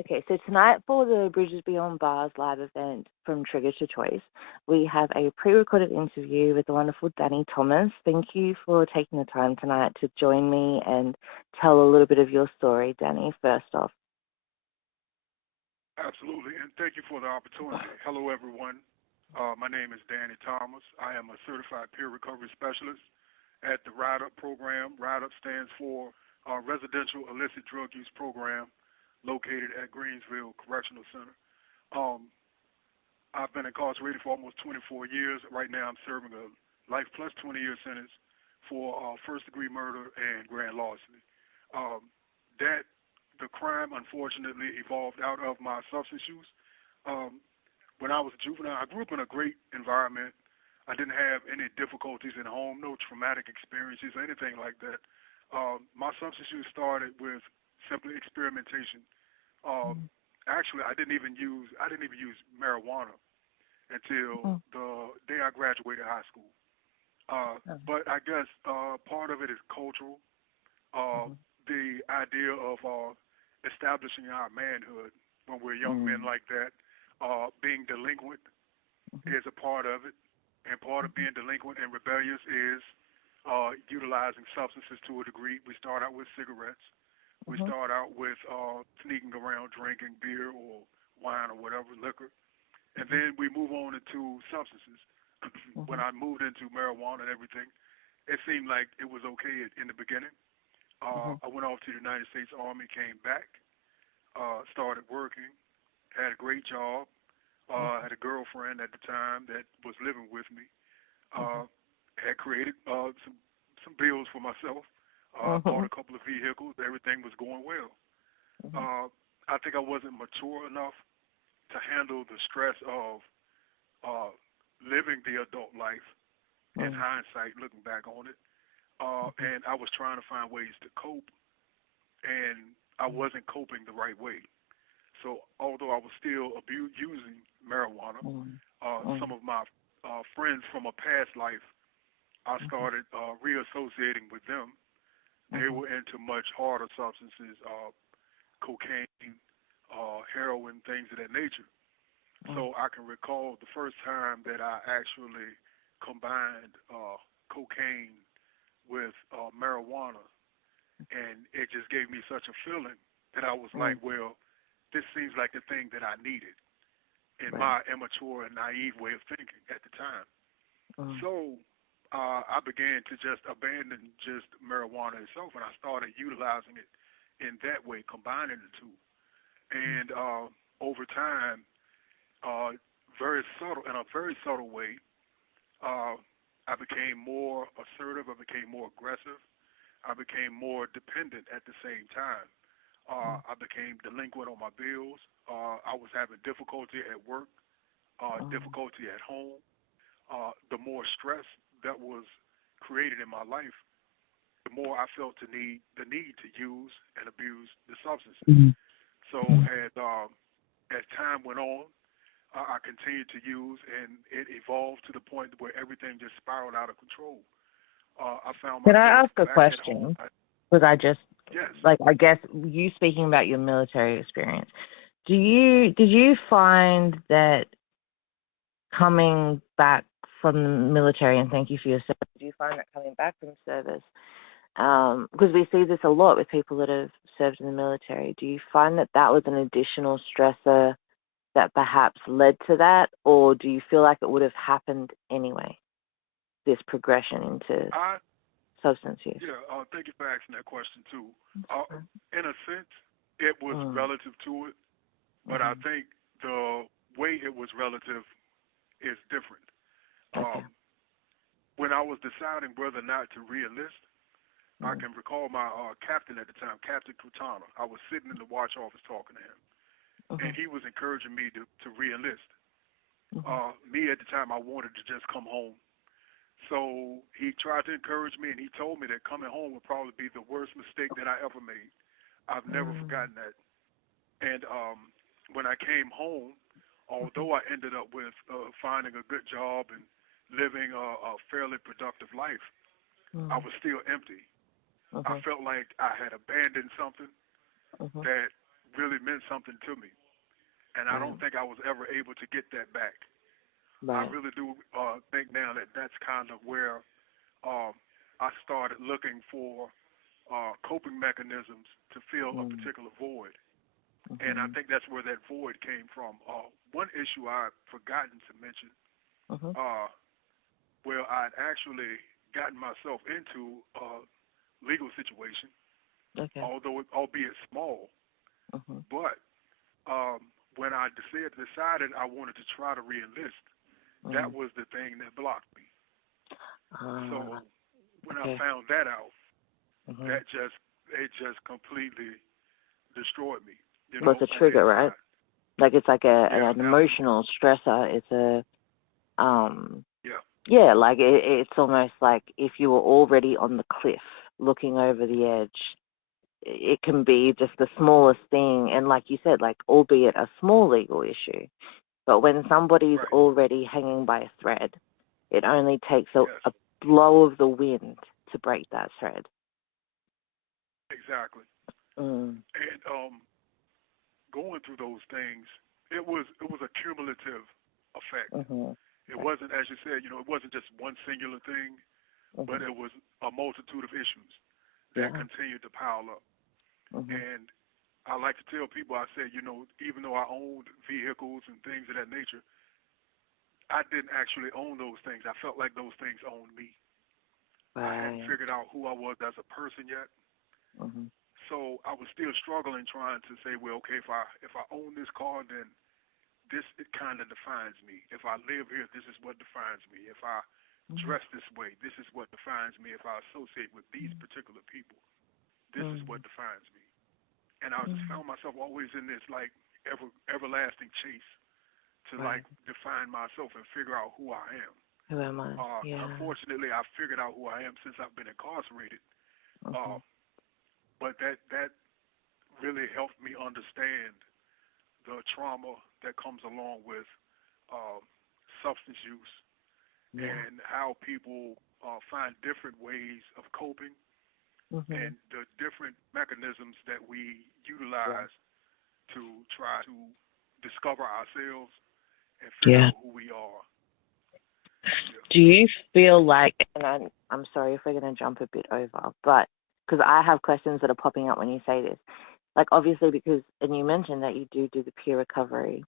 Okay, so tonight for the Bridges Beyond Bars live event from Trigger to Choice, we have a pre-recorded interview with the wonderful Danny Thomas. Thank you for taking the time tonight to join me and tell a little bit of your story, Danny, first off. Absolutely, and thank you for the opportunity. Hello, everyone. My name is Danny Thomas. I am a certified peer recovery specialist at the RIDUP program. RIDUP stands for Residential Illicit Drug Use Program, located at Greensville Correctional Center. Um, I've been incarcerated for almost 24 years. Right now, I'm serving a life plus 20-year sentence for first-degree murder and grand larceny. Um, that the crime, unfortunately, evolved out of my substance use. Um, when I was a juvenile, I grew up in a great environment. I didn't have any difficulties in home, no traumatic experiences, anything like that. My substance use started with simply experimentation. Um, Actually, I didn't even use marijuana until Mm-hmm. the day I graduated high school. But I guess part of it is cultural. Uh, the idea of establishing our manhood when we're young men like that, being delinquent is a part of it, and part of being delinquent and rebellious is utilizing substances to a degree. We start out with cigarettes. We Mm-hmm. start out with sneaking around drinking beer or wine or whatever liquor, and then we move on into substances. When Mm-hmm. I moved into marijuana and everything, it seemed like it was okay in the beginning. Mm-hmm. I went off to the United States Army, came back, started working, had a great job, had a girlfriend at the time that was living with me, uh, had created some bills for myself, bought Mm-hmm. a couple of vehicles, everything was going well. Mm-hmm. Uh, I think I wasn't mature enough to handle the stress of uh, living the adult life in hindsight, looking back on it. And I was trying to find ways to cope, and I wasn't coping the right way. So although I was still using marijuana, some of my friends from a past life, I started reassociating with them. They were into much harder substances, cocaine, heroin, things of that nature. So I can recall the first time that I actually combined cocaine with marijuana, and it just gave me such a feeling that I was like, well, this seems like the thing that I needed in Right. my immature and naive way of thinking at the time. Mm-hmm. So I began to just abandon just marijuana itself, and I started utilizing it in that way, combining the two. And over time, uh, very subtle, in a very subtle way, uh, I became more assertive. I became more aggressive. I became more dependent at the same time. I became delinquent on my bills. I was having difficulty at work, difficulty at home. The more stress that was created in my life, the more I felt the need to use and abuse the substances. So as time went on, I continued to use, and it evolved to the point where everything just spiraled out of control. I found Can I myself ask a back at home. question? Because Yes. I guess you speaking about your military experience, did you find that coming back from the military, and thank you for your service, do you find that coming back from service, because we see this a lot with people that have served in the military, do you find that that was an additional stressor that perhaps led to that, or do you feel like it would have happened anyway, this progression into I substance use? Yeah. Thank you for asking that question too. In a sense, it was relative to it, but I Mm-hmm. think the way it was relative is different. Okay. When I was deciding whether or not to reenlist, I Mm-hmm. can recall my captain at the time, Captain Kutana. I was sitting in the watch office talking to him, and he was encouraging me to reenlist. Mm-hmm. Me at the time, I wanted to just come home. So he tried to encourage me, and he told me that coming home would probably be the worst mistake that I ever made. I've never Mm-hmm. forgotten that. And when I came home, although I ended up with finding a good job and living a fairly productive life, I was still empty. I Mm-hmm. felt like I had abandoned something Mm-hmm. that really meant something to me, and I don't think I was ever able to get that back. I Right. really do think now that that's kind of where I started looking for coping mechanisms to fill a particular void. And I Mhm. think that's where that void came from. One issue I've forgotten to mention, Mhm. uh, where I'd actually gotten myself into a legal situation, Okay. albeit small, Mhm. but when I decided I wanted to try to reenlist, that Mhm. was the thing that blocked me. So Ah. when I Okay. found that out, Mhm. that just it just completely destroyed me, Well, it's a on the trigger, right? inside. Like it's like Yeah, an absolutely. emotional stressor. It's a Yeah, yeah, like it's almost like if you were already on the cliff looking over the edge, it can be just the smallest thing, and like you said, like albeit a small legal issue, but when somebody's right. already hanging by a thread, it only takes Yes, a blow of the wind to break that thread. exactly. Mm. And going through those things, it was a cumulative effect. Mhm. It wasn't, as you said, it wasn't just one singular thing, but Mhm. it was a multitude of issues that Yeah. continued to pile up. Mhm. And I like to tell people, I said, even though I owned vehicles and things of that nature, I didn't actually own those things. I felt like those things owned me. I hadn't Right. figured out who I was as a person yet. Mhm. So I was still struggling trying to say, well, okay, if I own this car, then this it kind of defines me. If I live here, this is what defines me. If I Mhm. dress this way, this is what defines me. If I associate with these particular people, this is what Mhm. defines me. And I just Mhm. found myself always in this like everlasting chase to like Right. define myself and figure out who I am. Who am I? Yeah. Unfortunately, I figured out who I am since I've been incarcerated. Uh, Mhm. but that really helped me understand the trauma that comes along with um, substance use Yeah. and how people find different ways of coping Mhm. and the different mechanisms that we Yeah. utilize to try to discover ourselves and figure Yeah. out who we are. Yeah, Do you feel like, and I'm sorry if we're going to jump a bit over, but because I have questions that are popping up when you say this, like obviously because, and you mentioned that you do the peer recovery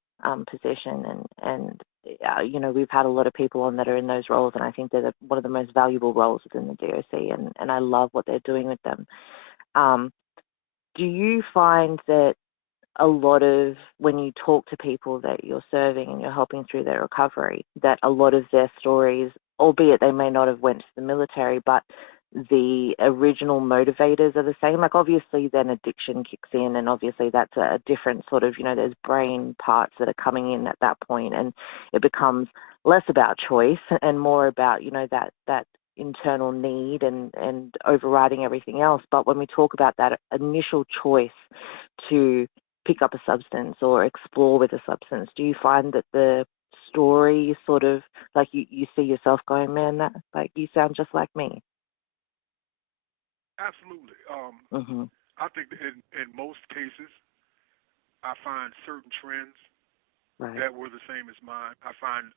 position, and we've had a lot of people on that are in those roles, and I think they're one of the most valuable roles within the DOC, and I love what they're doing with them. Um, do you find that a lot of when you talk to people that you're serving and you're helping through their recovery, that a lot of their stories, albeit they may not have went to the military, but the original motivators are the same. Like obviously then addiction kicks in, and obviously that's a different sort of, there's brain parts that are coming in at that point, and it becomes less about choice and more about, that internal need and overriding everything else. But when we talk about that initial choice to pick up a substance or explore with a substance, do you find that the story sort of like you see yourself going, man, that like you sound just like me? absolutely. Mhm. I think that in most cases, I find certain trends Right. that were the same as mine. I find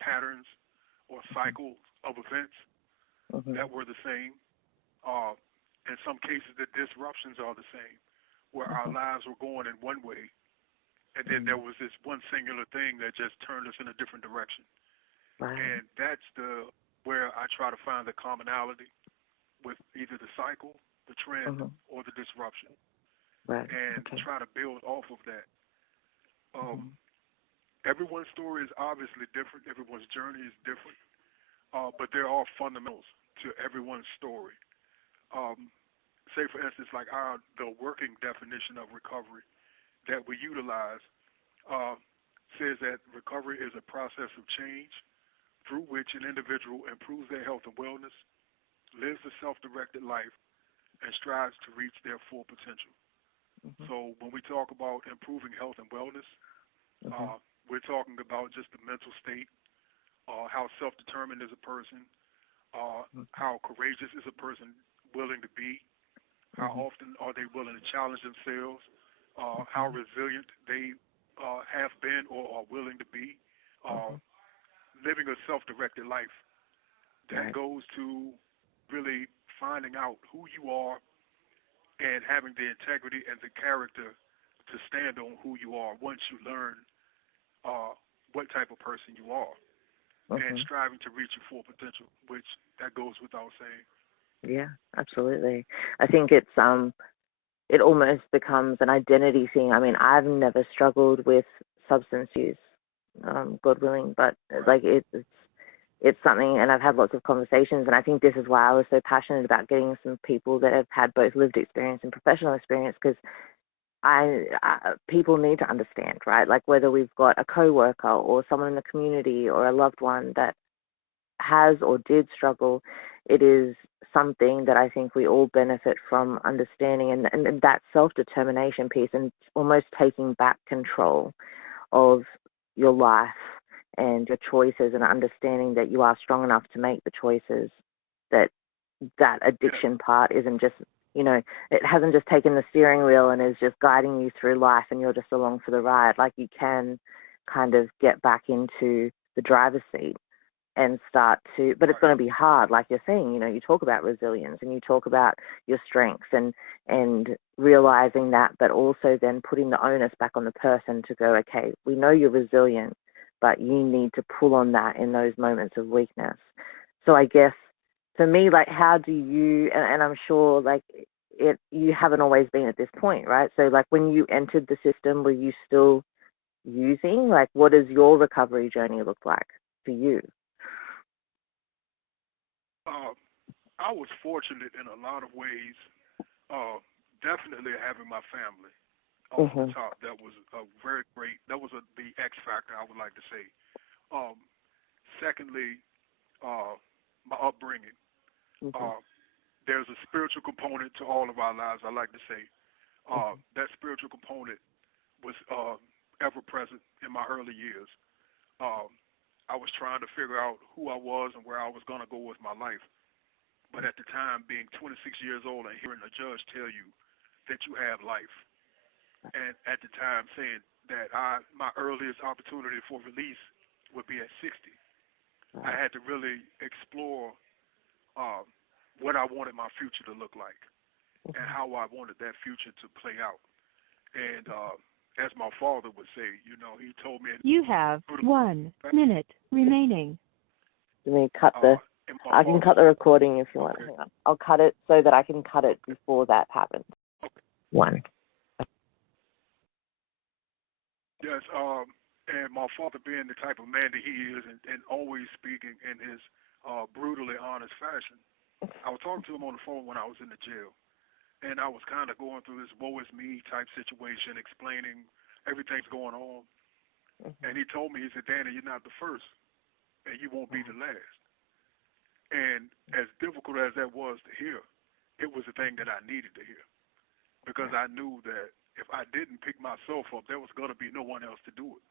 patterns or cycles of events that Mhm. were the same. Uh, in some cases, the disruptions are the same, where our Mhm. lives were going in one way, and then there Mhm. was this one singular thing that just turned us in a different direction. Right. And that's the where I try to find the commonality with either the cycle, the trend, Mhm. or the disruption, Right. and Okay. try to build off of that. Um, Mhm. everyone's story is obviously different. Everyone's journey is different, but there are fundamentals to everyone's story. Um, say, for instance, like the working definition of recovery that we utilize uh, says that recovery is a process of change through which an individual improves their health and wellness, lives a self-directed life, and strives to reach their full potential. Mhm. So when we talk about improving health and wellness, Mhm. uh, we're talking about just the mental state, how self-determined is a person, how courageous is a person willing to be, how Mhm. often are they willing to challenge themselves, how resilient they have been or are willing to be, living a self-directed life that Right. goes to really finding out who you are and having the integrity and the character to stand on who you are once you learn uh, what type of person you are and Mhm. striving to reach your full potential, which that goes without saying. Yeah, absolutely. I think it almost becomes an identity thing. I mean, I've never struggled with substance use, God willing, but Right. like it's something, and I've had lots of conversations, and I think this is why I was so passionate about getting some people that have had both lived experience and professional experience, because people need to understand, right? Like whether we've got a coworker or someone in the community or a loved one that has or did struggle, it is something that I think we all benefit from understanding, and that self-determination piece and almost taking back control of your life and your choices and understanding that you are strong enough to make the choices, that that Yeah. addiction part isn't just, it hasn't just taken the steering wheel and is just guiding you through life and you're just along for the ride. Like you can kind of get back into the driver's seat and start to, but it's Right. going to be hard, like you're saying. You talk about resilience and you talk about your strengths and realizing that, but also then putting the onus back on the person to go, okay, we know you're resilient, but you need to pull on that in those moments of weakness. So I guess for me, like, how do you, and I'm sure like you haven't always been at this point, right? So like when you entered the system, were you still using? Like, what does your recovery journey look like for you? Uh, I was fortunate in a lot of ways. Definitely having my family on the Mhm. top. That was a very great. That was the X factor, I would like to say. Um, Secondly, uh, my upbringing. Mhm. Uh, there's a spiritual component to all of our lives. I like to say Mhm. that spiritual component was ever present in my early years. Um, I was trying to figure out who I was and where I was going to go with my life. But at the time, being 26 years old and hearing a judge tell you that you have life, and at the time saying that my earliest opportunity for release would be at 60, I Right. had to really explore um, what I wanted my future to look like and Mhm. how I wanted that future to play out. And as my father would say, he told me, You have 1 minute remaining. Let me cut uh, the. and my I can father, cut the recording if you want. okay, Hang on. I'll cut it so that I can cut it before that happens. One. yes, and my father being the type of man that he is and always speaking in his brutally honest fashion, I was talking to him on the phone when I was in the jail. And I was kind of going through this woe is me type situation, explaining everything's going on. Mhm. And he told me, he said, Danny, you're not the first, and you won't be the last. And as difficult as that was to hear, it was the thing that I needed to hear because Right. I knew that if I didn't pick myself up, there was going to be no one else to do it.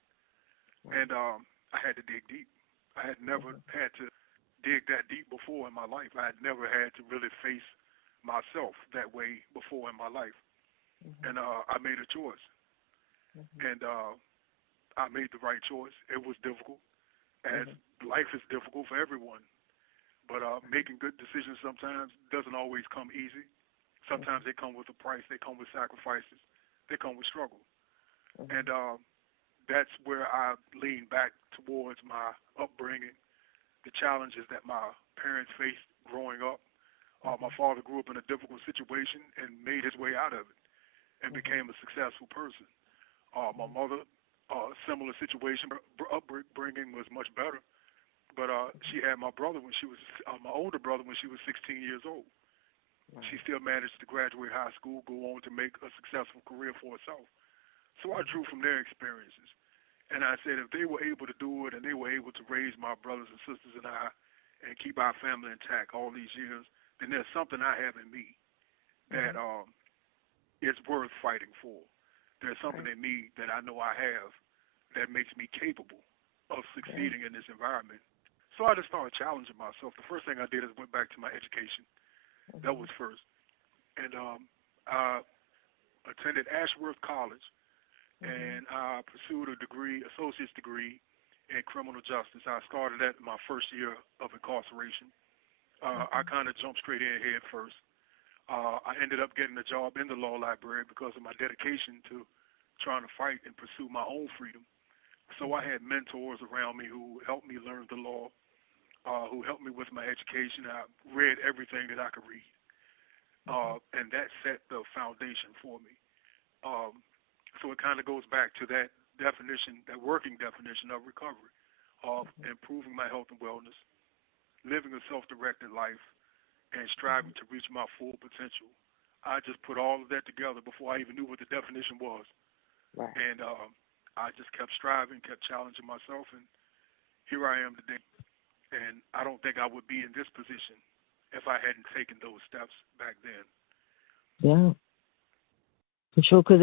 Right. And I had to dig deep. I had never Mhm. had to dig that deep before in my life. I had never had to really face myself that way before in my life. Mhm. And I made a choice. Mhm. And I made the right choice. It was difficult, as Mhm. life is difficult for everyone. But making good decisions sometimes doesn't always come easy. Sometimes Mhm. they come with a price. They come with sacrifices. They come with struggle. And Mhm. that's where I lean back towards my upbringing, the challenges that my parents faced growing up. My Mhm. father grew up in a difficult situation and made his way out of it and Mhm. became a successful person. My Mhm. mother, similar situation. Her upbringing was much better, but she had my older brother when she was 16 years old. She Right. still managed to graduate high school, go on to make a successful career for herself. So I drew from their experiences, and I said if they were able to do it and they were able to raise my brothers and sisters and I, and keep our family intact all these years, then there's something I have in me that Mhm. is worth fighting for. There's something Right. in me that I know I have that makes me capable of Yeah. succeeding in this environment. So I just started challenging myself. The first thing I did is went back to my education. That was Mhm. first. And I attended Ashworth College, and I pursued a degree, associate's degree in criminal justice. I started that my first year of incarceration. I kind of jumped straight in head first. I ended up getting a job in the law library because of my dedication to trying to fight and pursue my own freedom. So I had mentors around me who helped me learn the law, who helped me with my education. I read everything that I could read, and that set the foundation for me. So it kind of goes back to that definition, that working definition of recovery, of improving my health and wellness, living a self-directed life, and striving to reach my full potential. I just put all of that together before I even knew what the definition was. Right. And I just kept striving, kept challenging myself, and here I am today. And I don't think I would be in this position if I hadn't taken those steps back then. Yeah, for sure. Because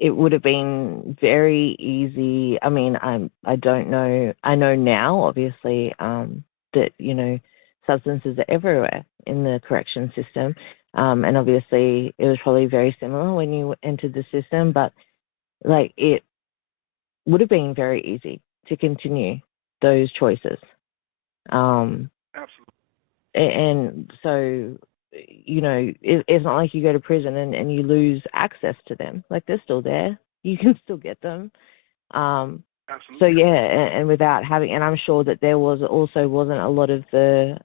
it would have been very easy. I mean, I don't know. I know now, obviously, that substances are everywhere in the correction system, and obviously it was probably very similar when you entered the system, but like it would have been very easy to continue those choices. Absolutely. And so, it's not like you go to prison and you lose access to them. Like, they're still there. You can still get them. Absolutely. So, yeah, and without having, and I'm sure that there wasn't a lot of the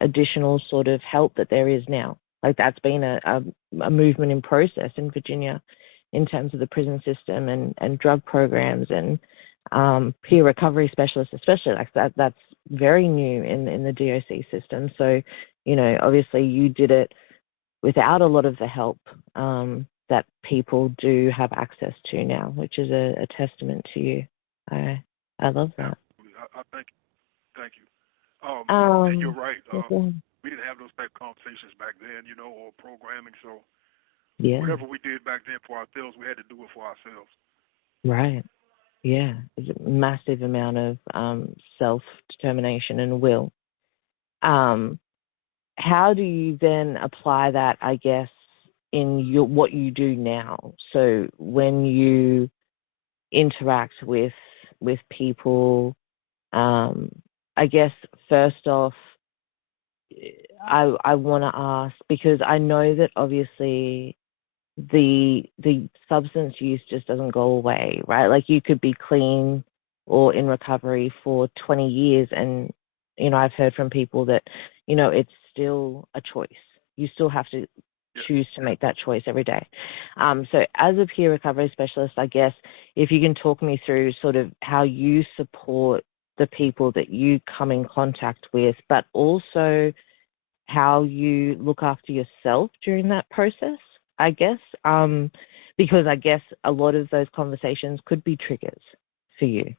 additional sort of help that there is now. Like, that's been a movement in process in Virginia in terms of the prison system and drug programs and peer recovery specialists, especially like that's very new in the DOC system. So, obviously you did it without a lot of the help that people do have access to now, which is a testament to you. I love that. I thank you. And you're right. Okay. We didn't have those type of conversations back then, or programming. So Yeah. whatever we did back then for ourselves, we had to do it for ourselves. Right. Yeah. There's a massive amount of self-determination and will. How do you then apply that, I guess, in what you do now? So when you interact with people, I guess first off, I want to ask, because I know that obviously the substance use just doesn't go away, right? Like, you could be clean or in recovery for 20 years and I've heard from people that it's still a choice. You still have to choose to make that choice every day. So as a peer recovery specialist, I guess if you can talk me through sort of how you support the people that you come in contact with, but also how you look after yourself during that process, I guess, because I guess a lot of those conversations could be triggers for you,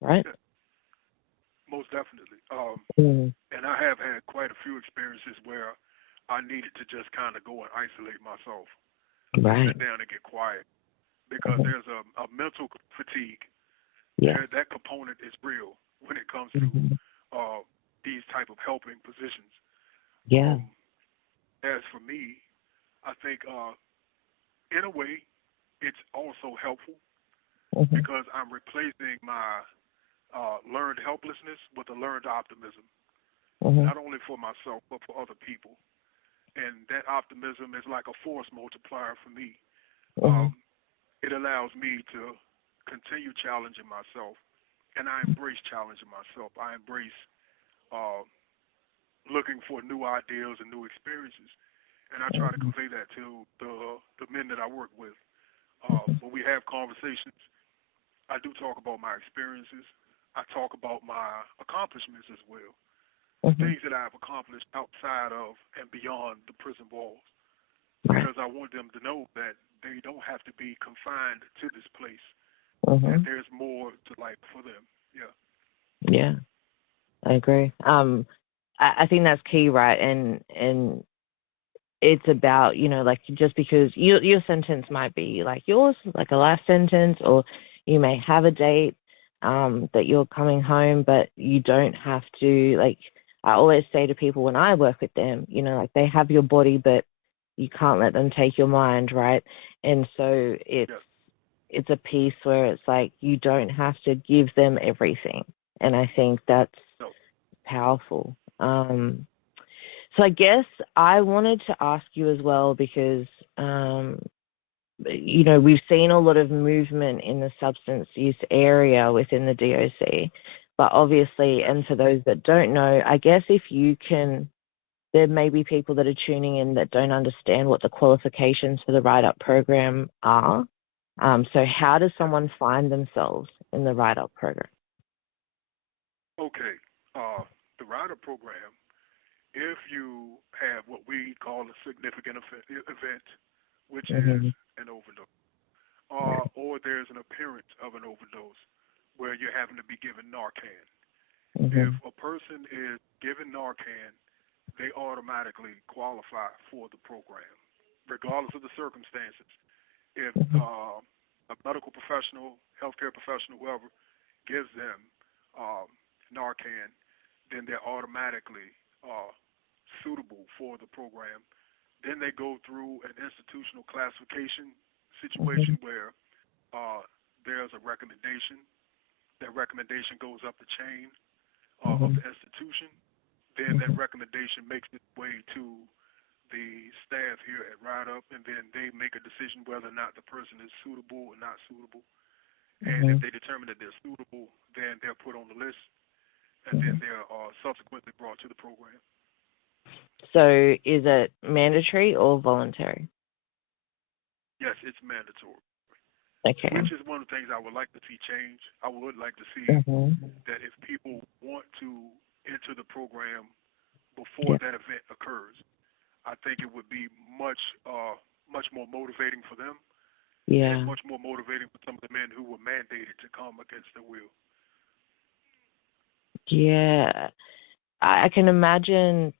right? Yeah, most definitely. And I have had quite a few experiences where I needed to just kind of go and isolate myself, right, sit down and get quiet, because there's a mental fatigue. Yeah. That component is real when it comes to these type of helping positions. Yeah. As for me, I think in a way it's also helpful because I'm replacing my learned helplessness with a learned optimism, not only for myself but for other people. And that optimism is like a force multiplier for me. It allows me to continue challenging myself, and I embrace challenging myself. I embrace looking for new ideas and new experiences, and I try to convey that to the men that I work with. When we have conversations, I do talk about my experiences. I talk about my accomplishments as well, things that I've accomplished outside of and beyond the prison walls, because I want them to know that they don't have to be confined to this place, that there's more to life for them. Yeah, I agree. I think that's key, right? And it's about, like, just because your sentence might be like yours, like a life sentence, or you may have a date that you're coming home, but you don't have to, like, I always say to people when I work with them, like, they have your body, but you can't let them take your mind, right? And so it's a piece where it's like you don't have to give them everything, and I think that's powerful. So I guess I wanted to ask you as well because we've seen a lot of movement in the substance use area within the DOC, but obviously, and for those that don't know, I guess if you can, there may be people that are tuning in that don't understand what the qualifications for the RIDUP program are. So how does someone find themselves in the RIDUP program? Okay. The RIDUP program, if you have what we call a significant event, which is an overdose, or there's an appearance of an overdose where you're having to be given Narcan. If a person is given Narcan, they automatically qualify for the program, regardless of the circumstances. If a medical professional, healthcare professional, whoever, gives them Narcan, then they're automatically suitable for the program. Then they go through an institutional classification situation where there's a recommendation. That recommendation goes up the chain of the institution. Then that recommendation makes its way to the staff here at RIDUP, and then they make a decision whether or not the person is suitable or not suitable. And if they determine that they're suitable, then they're put on the list, and then they're subsequently brought to the program. So is it mandatory or voluntary? Yes, it's mandatory. Okay. Which is one of the things I would like to see change. I would like to see that if people want to enter the program before that event occurs, I think it would be much more motivating for them. And much more motivating for some of the men who were mandated to come against their will. Yeah. I can imagine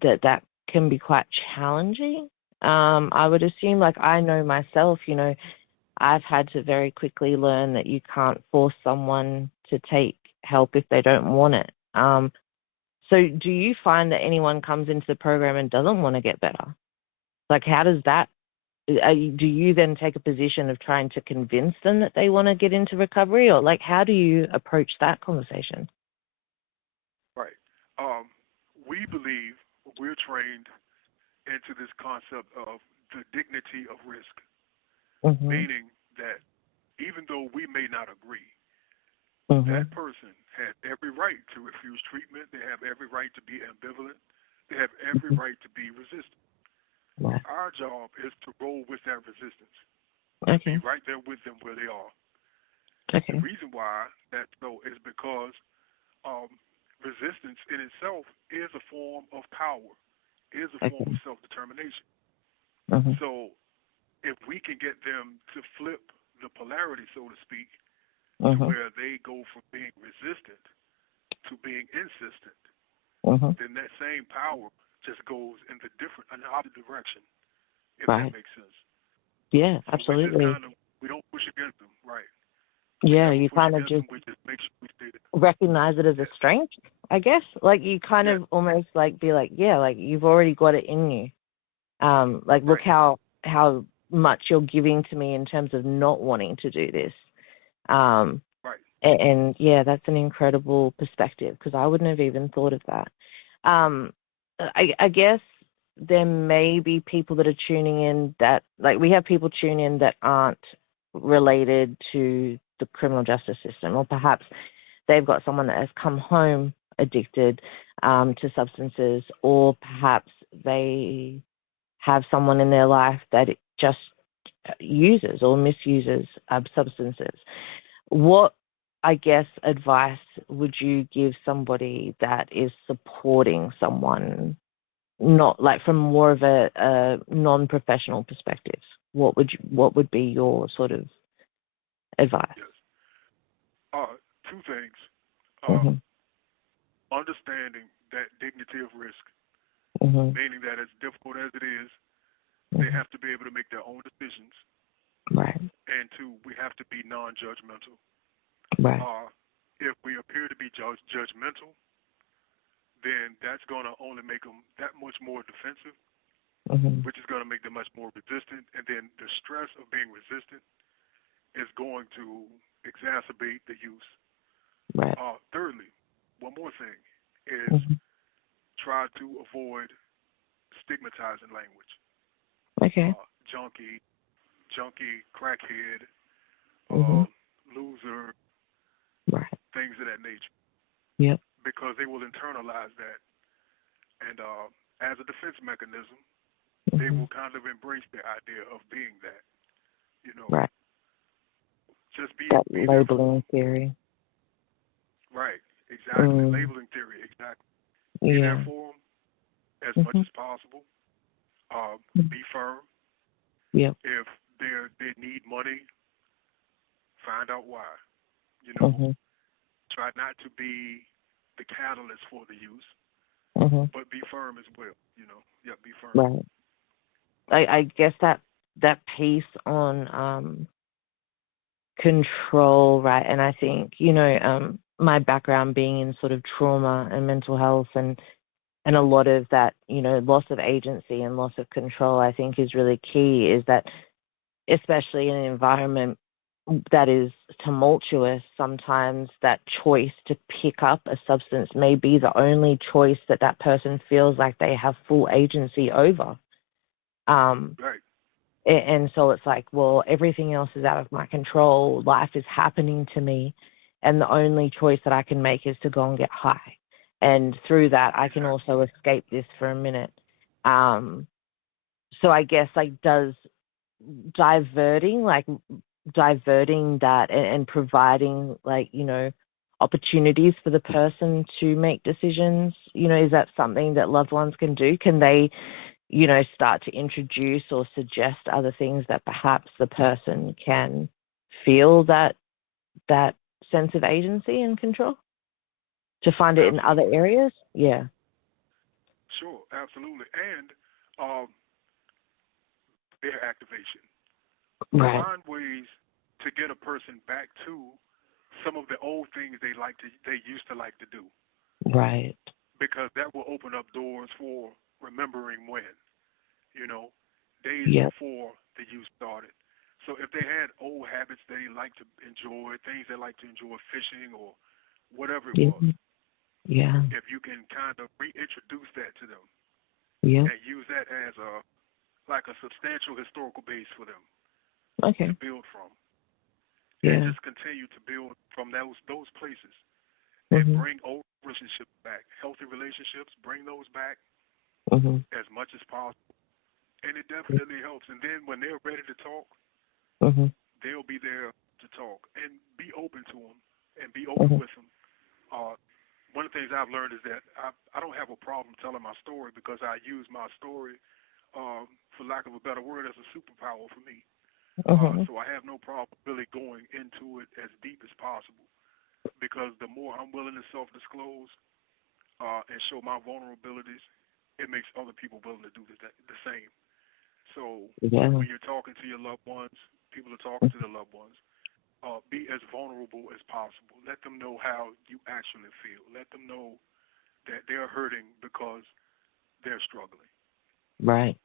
that can be quite challenging. I would assume, like I know myself, I've had to very quickly learn that you can't force someone to take help if they don't want it. So do you find that anyone comes into the program and doesn't want to get better? Like, how does that, do you then take a position of trying to convince them that they want to get into recovery, or like, how do you approach that conversation? Right. We believe we're trained into this concept of the dignity of risk, meaning that even though we may not agree, that person has every right to refuse treatment. They have every right to be ambivalent. They have every right to be resistant. Right. Our job is to roll with that resistance. Okay. Be right there with them where they are. Okay. The reason why that's so is because resistance in itself is a form of power, is a form of self-determination. So if we can get them to flip the polarity, so to speak, to where they go from being resistant to being insistent, then that same power just goes in an opposite direction, if that makes sense. Yeah, so absolutely. We don't push against them, right? Yeah, you kind of just we just make sure we stay there. recognize it as a strength, I guess. Like you kind of almost like be like, yeah, like you've already got it in you. Like look how much you're giving to me in terms of not wanting to do this. And yeah, that's an incredible perspective because I wouldn't have even thought of that. I guess there may be people that are tuning in that, like we have people tune in that aren't related to the criminal justice system, or perhaps they've got someone that has come home addicted to substances, or perhaps they have someone in their life that just uses or misuses substances. What, I guess, advice would you give somebody that is supporting someone, not like from more of a non-professional perspective? What would be your sort of advice? Yes. Two things. Understanding that dignity of risk, meaning that as difficult as it is, they have to be able to make their own decisions. Right. And two, we have to be non-judgmental. Right. If we appear to be judgmental, then that's going to only make them that much more defensive. which is going to make them much more resistant. And then the stress of being resistant is going to exacerbate the use. Right. Thirdly, one more thing is try to avoid stigmatizing language. Okay. Junkie, crackhead, loser, Right. things of that nature. Yep. Because they will internalize that. And as a defense mechanism, they will kind of embrace the idea of being that. Right. Just be That be labeling theory. Right. Exactly. Labeling theory. Exactly. Be Yeah. there for them as much as possible. Be firm. Yep. If they need money, find out why. Try not to be the catalyst for the use, but be firm as well. Yeah, be firm. Right. I guess that piece on control, right? And I think my background being in sort of trauma and mental health and a lot of that, loss of agency and loss of control, I think is really key. Is that especially in an environment that is tumultuous, sometimes that choice to pick up a substance may be the only choice that person feels like they have full agency over. Right. And so it's like, well, everything else is out of my control. Life is happening to me, and the only choice that I can make is to go and get high. And through that, I can also escape this for a minute. So I guess, does diverting that and providing opportunities for the person to make decisions, is that something that loved ones can do? Can they start to introduce or suggest other things that perhaps the person can feel that sense of agency and control, to find it in other areas? Yeah. Sure, absolutely. And their activation. Right. Find ways to get a person back to some of the old things they used to like to do. Right. Because that will open up doors for remembering when, days before the use started. So if they had old habits they like to enjoy, things they like to enjoy, fishing or whatever it was, if you can kind of reintroduce that to them and use that as a substantial historical base for them to build from, and just continue to build from those places and bring old relationships back, healthy relationships, bring those back as much as possible. And it definitely helps. And then when they're ready to talk, they'll be there to talk and be open to them and be open with them. One of the things I've learned is that I don't have a problem telling my story because I use my story, for lack of a better word, as a superpower for me. So I have no problem really going into it as deep as possible, because the more I'm willing to self-disclose and show my vulnerabilities, it makes other people willing to do the same. So when you're talking to your loved ones, people are talking to their loved ones, be as vulnerable as possible. Let them know how you actually feel. Let them know that they're hurting because they're struggling. Right.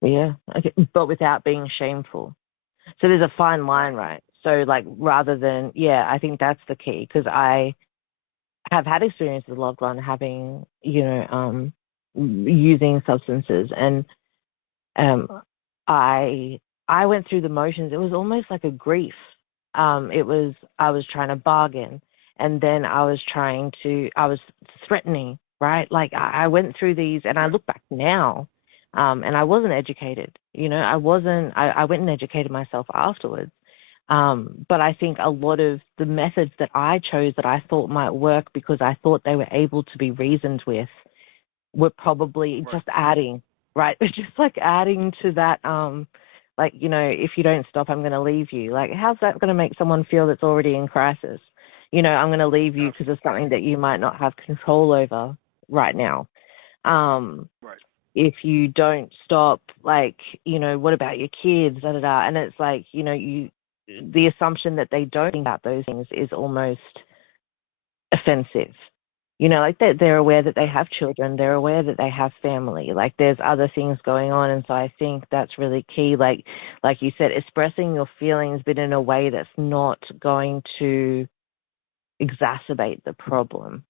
Yeah. Okay. But without being shameful. So there's a fine line, right? So rather than, I think that's the key, because I have had experience with a loved one having, using substances, and I went through the motions. It was almost like a grief. I was trying to bargain, and then I was threatening, right? I went through these, and I look back now, and I wasn't educated. I went and educated myself afterwards. But I think a lot of the methods that I chose that I thought might work because I thought they were able to be reasoned with were probably just adding, right? It's just adding to that, if you don't stop, I'm going to leave you. How's that going to make someone feel that's already in crisis? I'm going to leave you because of something that you might not have control over right now. If you don't stop, what about your kids? Da, da, da. And it's the assumption that they don't think about those things is almost offensive. You know, like they're aware that they have children, they're aware that they have family, like there's other things going on. And so I think that's really key. Like you said, expressing your feelings, but in a way that's not going to exacerbate the problem.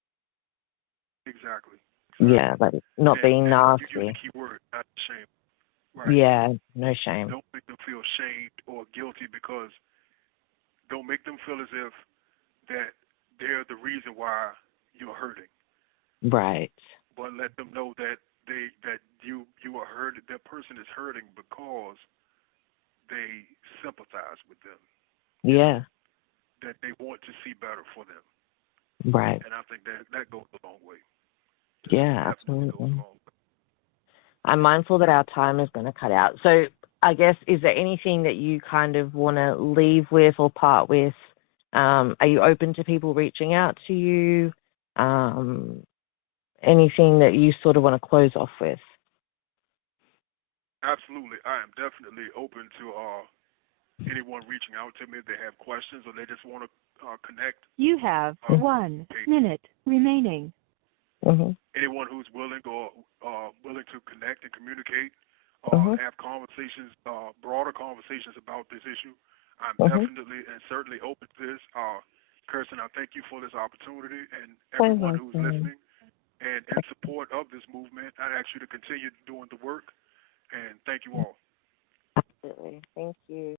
Exactly. Yeah, like not being nasty. You use the key word, not shame. Right. Yeah, no shame. Don't make them feel shamed or guilty, because don't make them feel as if that they're the reason why you're hurting. Right. But let them know that you are hurt. That person is hurting because they sympathize with them. Yeah. That they want to see better for them. Right. And I think that goes a long way. Yeah, absolutely. I'm mindful that our time is going to cut out. So I guess, is there anything that you kind of want to leave with or part with? Are you open to people reaching out to you? Anything that you sort of want to close off with? Absolutely. I am definitely open to anyone reaching out to me if they have questions or they just want to connect. You have 1 minute remaining. Mm-hmm. Anyone who's willing to connect and communicate, have conversations, broader conversations about this issue, I'm definitely and certainly open to this. Kirsten, I thank you for this opportunity, and everyone who's listening and in support of this movement, I ask you to continue doing the work, and thank you all. Absolutely. Thank you.